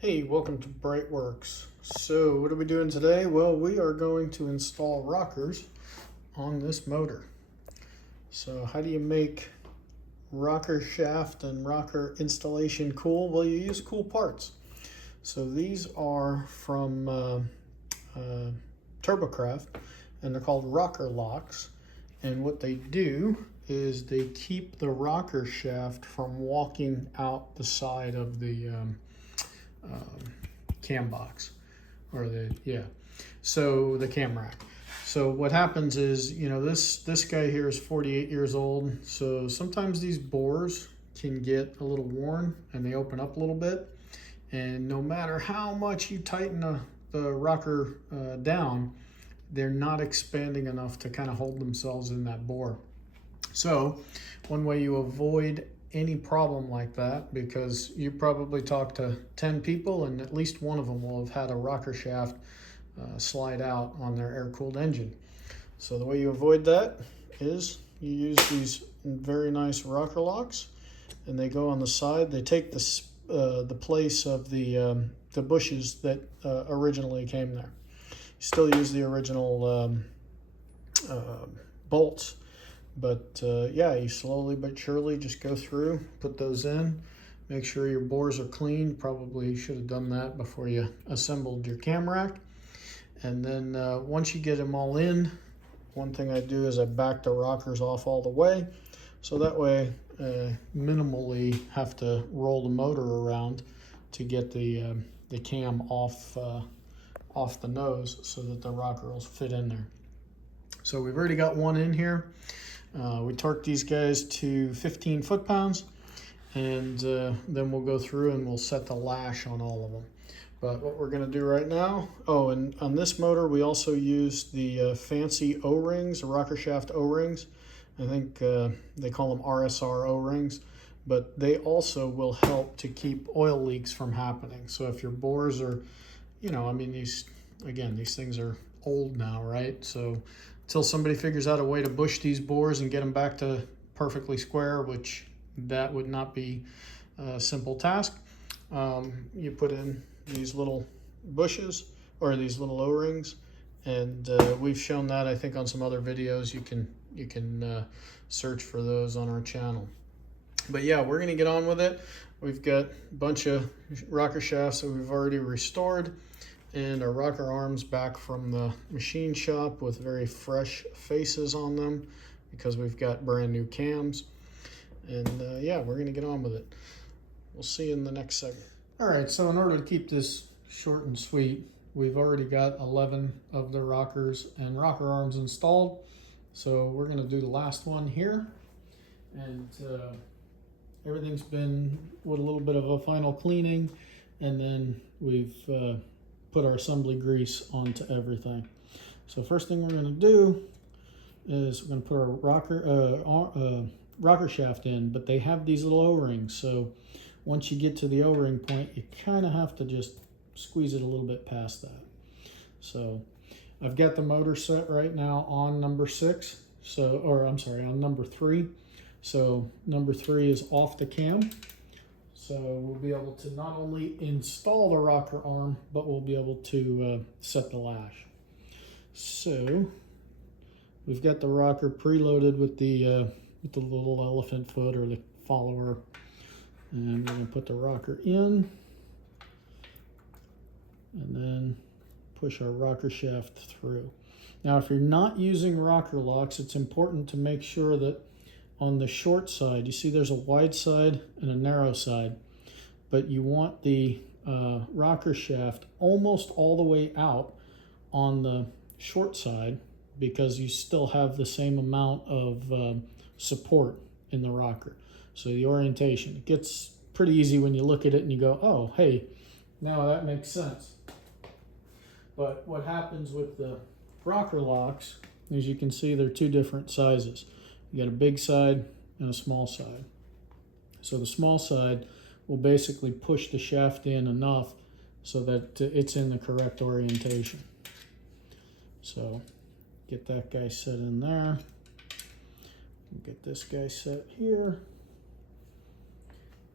Hey, welcome to BreitWerks. So what are we doing today? Well, we are going to install rockers on this motor. So how do you make rocker shaft and rocker installation cool? Well, you use cool parts. So these are from Turbocraft, and they're called rocker locks. And what they do is they keep the rocker shaft from walking out the side of the cam box, or so the cam rack. So what happens is, this guy here is 48 years old, so sometimes these bores can get a little worn and they open up a little bit, and no matter how much you tighten the rocker down, they're not expanding enough to kind of hold themselves in that bore. So one way you avoid any problem like that, because you probably talked to 10 people and at least one of them will have had a rocker shaft slide out on their air-cooled engine. So the way you avoid that is you use these very nice rocker locks, and they go on the side. They take the place of the bushes that originally came there. You still use the original bolts, but yeah, you slowly but surely just go through, put those in, make sure your bores are clean. Probably should have done that before you assembled your cam rack. And then once you get them all in, one thing I do is I back the rockers off all the way, so that way minimally have to roll the motor around to get the cam off the nose so that the rocker will fit in there. So we've already got one in here. We torque these guys to 15 foot-pounds, and then we'll go through and we'll set the lash on all of them. But what we're going to do right now, and on this motor we also use the fancy O-rings, the rocker shaft O-rings. I think they call them RSR O-rings, but they also will help to keep oil leaks from happening. So if your bores are, these things are old now, right? So until somebody figures out a way to bush these bores and get them back to perfectly square, which that would not be a simple task, you put in these little bushes or these little O-rings, and we've shown that, I think, on some other videos. You can search for those on our channel. But yeah, we're going to get on with it. We've got a bunch of rocker shafts that we've already restored, and our rocker arms back from the machine shop with very fresh faces on them because we've got brand new cams. And yeah, we're gonna get on with it. We'll see you in the next segment. All right, so in order to keep this short and sweet, we've already got 11 of the rockers and rocker arms installed. So we're gonna do the last one here, and everything's been with a little bit of a final cleaning, and then we've put our assembly grease onto everything. So first thing we're going to do is we're going to put our rocker shaft in, but they have these little O-rings. So once you get to the O-ring point, you kind of have to just squeeze it a little bit past that. So I've got the motor set right now on number 6. On number 3. So number 3 is off the cam. So we'll be able to not only install the rocker arm, but we'll be able to set the lash. So we've got the rocker preloaded with the little elephant foot or the follower, and we're going to put the rocker in, and then push our rocker shaft through. Now, if you're not using rocker locks, it's important to make sure that on the short side, you see there's a wide side and a narrow side, but you want the rocker shaft almost all the way out on the short side, because you still have the same amount of support in the rocker. So the orientation, it gets pretty easy when you look at it and you go, oh, hey, now that makes sense. But what happens with the rocker locks, as you can see, they're two different sizes. You got a big side and a small side. So the small side will basically push the shaft in enough so that it's in the correct orientation. So get that guy set in there. Get this guy set here.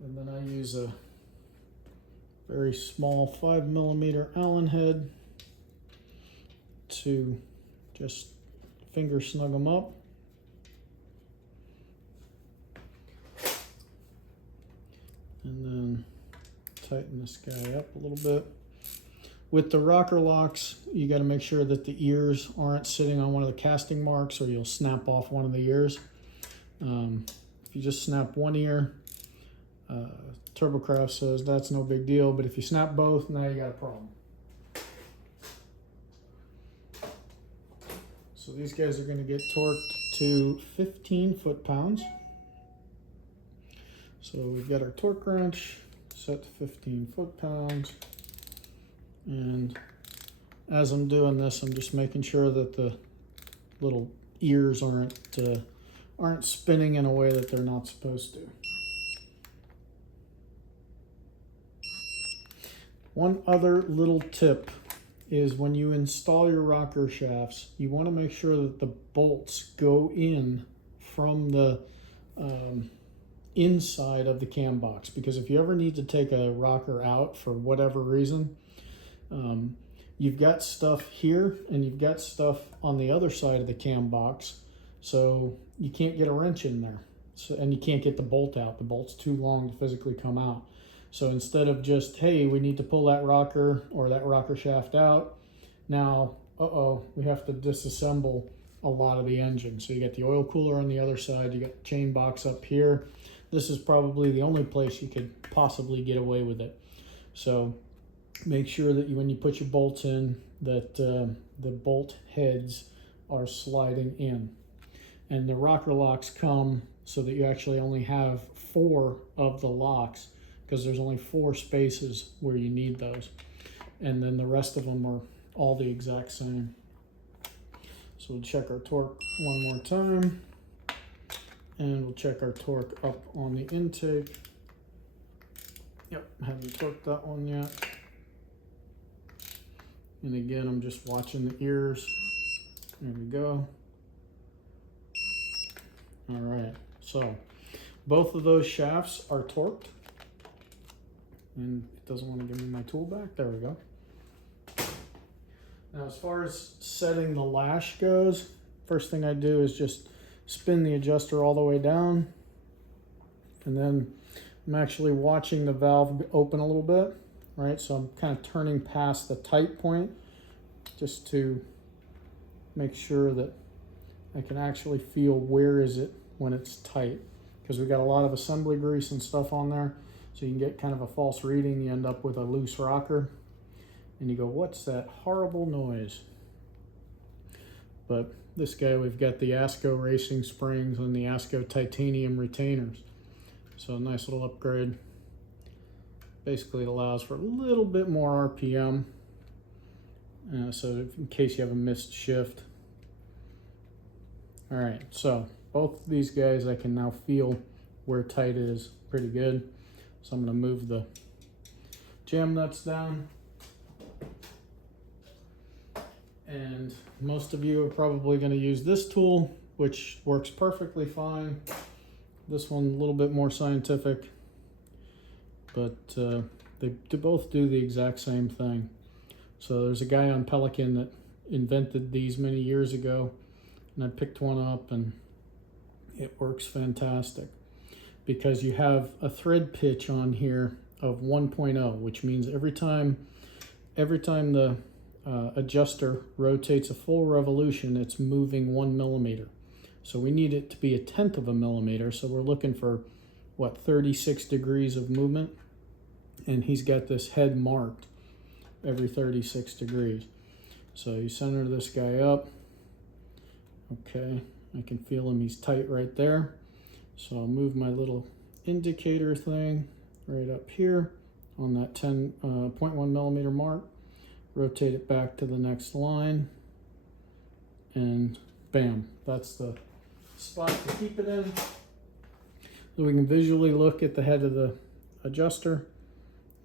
And then I use a very small 5mm Allen head to just finger snug them up. And then tighten this guy up a little bit. With the rocker locks, you got to make sure that the ears aren't sitting on one of the casting marks or you'll snap off one of the ears. If you just snap one ear, TurboCraft says that's no big deal, but if you snap both, now you got a problem. So these guys are going to get torqued to 15 foot-pounds. So we've got our torque wrench set to 15 foot-pounds. And as I'm doing this, I'm just making sure that the little ears aren't spinning in a way that they're not supposed to. One other little tip is when you install your rocker shafts, you want to make sure that the bolts go in from the inside of the cam box, because if you ever need to take a rocker out for whatever reason, you've got stuff here and you've got stuff on the other side of the cam box, so you can't get a wrench in there, and you can't get the bolt out. The bolt's too long to physically come out. So instead of just, hey, we need to pull that rocker or that rocker shaft out, now, we have to disassemble a lot of the engine. So you got the oil cooler on the other side, you got the chain box up here. This is probably the only place you could possibly get away with it. So make sure that when you put your bolts in, that the bolt heads are sliding in. And the rocker locks come so that you actually only have 4 of the locks, because there's only 4 spaces where you need those. And then the rest of them are all the exact same. So we'll check our torque one more time. And we'll check our torque up on the intake. Yep, haven't torqued that one yet. And again, I'm just watching the ears. There we go. All right, so both of those shafts are torqued. And it doesn't want to give me my tool back. There we go. Now, as far as setting the lash goes, first thing I do is just spin the adjuster all the way down. And then I'm actually watching the valve open a little bit, right? So I'm kind of turning past the tight point just to make sure that I can actually feel where is it when it's tight, because we've got a lot of assembly grease and stuff on there. So you can get kind of a false reading. You end up with a loose rocker and you go, what's that horrible noise? But this guy, we've got the ASCO racing springs and the ASCO titanium retainers. So a nice little upgrade. Basically it allows for a little bit more RPM. So in case you have a missed shift. All right, so both of these guys, I can now feel where tight is pretty good. So I'm going to move the jam nuts down. And most of you are probably going to use this tool, which works perfectly fine. This one a little bit more scientific, but they both do the exact same thing. So there's a guy on Pelican that invented these many years ago, and I picked one up and it works fantastic, because you have a thread pitch on here of 1.0, which means every time the adjuster rotates a full revolution, it's moving 1 millimeter. So we need it to be 1/10 of a millimeter. So we're looking for, what, 36 degrees of movement? And he's got this head marked every 36 degrees. So you center this guy up. Okay, I can feel him, he's tight right there. So I'll move my little indicator thing right up here on that 0.1 millimeter mark, rotate it back to the next line, and bam, that's the spot to keep it in. So we can visually look at the head of the adjuster.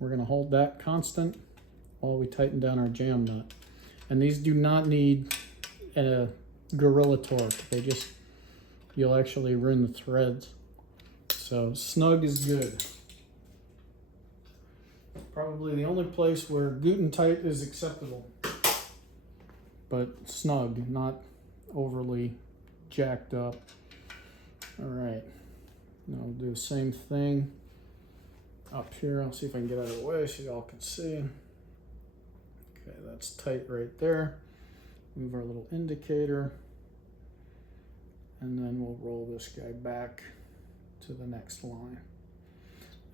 We're going to hold that constant while we tighten down our jam nut. And these do not need a gorilla torque. You'll actually ruin the threads. So snug is good. Probably the only place where Guten tight is acceptable. But snug, not overly jacked up. All right, now we'll do the same thing up here. I'll see if I can get out of the way so y'all can see. Okay, that's tight right there. Move our little indicator. And then we'll roll this guy back to the next line.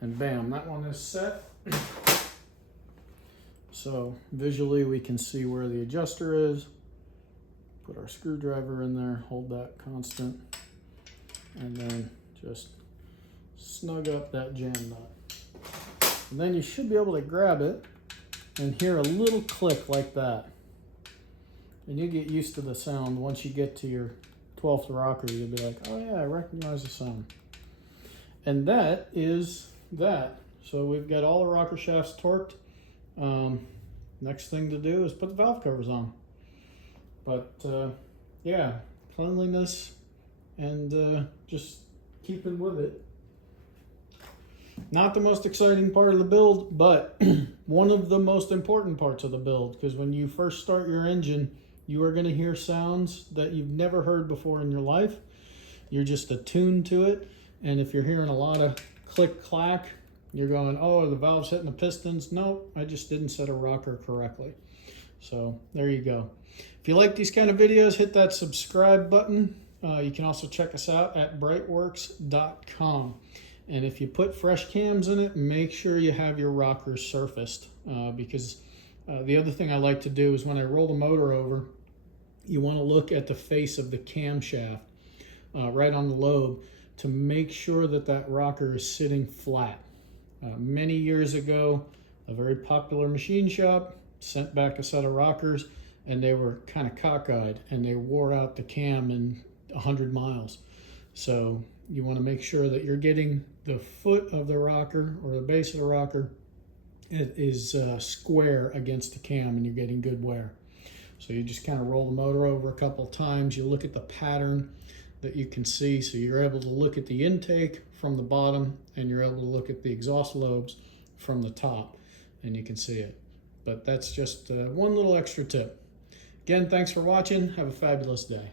And bam, that one is set. So visually we can see where the adjuster is. Put our screwdriver in there, hold that constant, and then just snug up that jam nut. And then you should be able to grab it and hear a little click like that. And you get used to the sound. Once you get to your 12th rocker, you'll be like, oh yeah, I recognize the sound. And that is that. So we've got all the rocker shafts torqued. Next thing to do is put the valve covers on. But yeah, cleanliness and just keeping with it. Not the most exciting part of the build, but one of the most important parts of the build, because when you first start your engine, you are going to hear sounds that you've never heard before in your life. You're just attuned to it. And if you're hearing a lot of click clack, you're going, oh, the valve's hitting the pistons. Nope, I just didn't set a rocker correctly. So there you go. If you like these kind of videos, hit that subscribe button. You can also check us out at BreitWerks.com. And if you put fresh cams in it, make sure you have your rockers surfaced, because the other thing I like to do is when I roll the motor over, you want to look at the face of the camshaft right on the lobe to make sure that that rocker is sitting flat. Many years ago, a very popular machine shop sent back a set of rockers, and they were kind of cockeyed, and they wore out the cam in 100 miles. So you want to make sure that you're getting the foot of the rocker or the base of the rocker is square against the cam, and you're getting good wear. So you just kind of roll the motor over a couple times. You look at the pattern that you can see, so you're able to look at the intake from the bottom, and you're able to look at the exhaust lobes from the top, and you can see it. But that's just one little extra tip. Again, thanks for watching. Have a fabulous day.